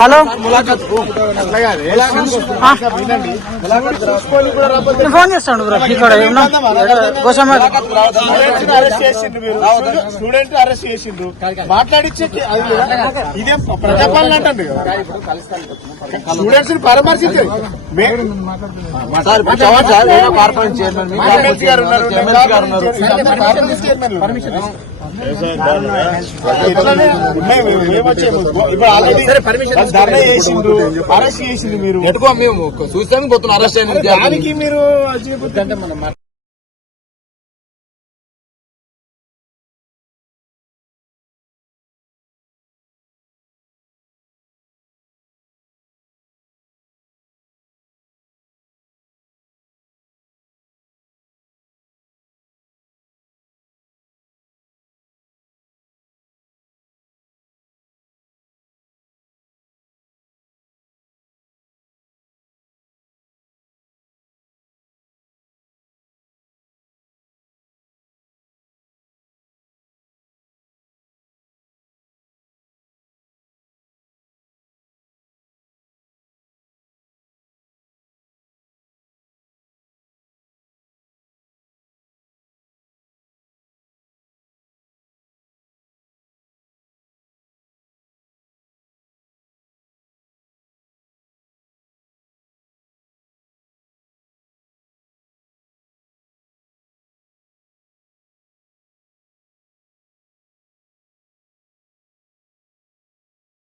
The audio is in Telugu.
హలో? ఫోన్ చేస్తాను ఇక్కడ స్టూడెంట్ అరెస్ట్ చేసిండ్రు మాట్లాడిచ్చే? ఇదే ప్రజాపాలన అంటుంది స్టూడెంట్స్ పరామర్శించారు చైర్మన్ గారు ఉన్నారు గారు ఉన్నారు అరెస్ట్ చేసిండ్రు మీరు. చూసాను పోతున్నా అరెస్ట్ అయిన దానికి మీరు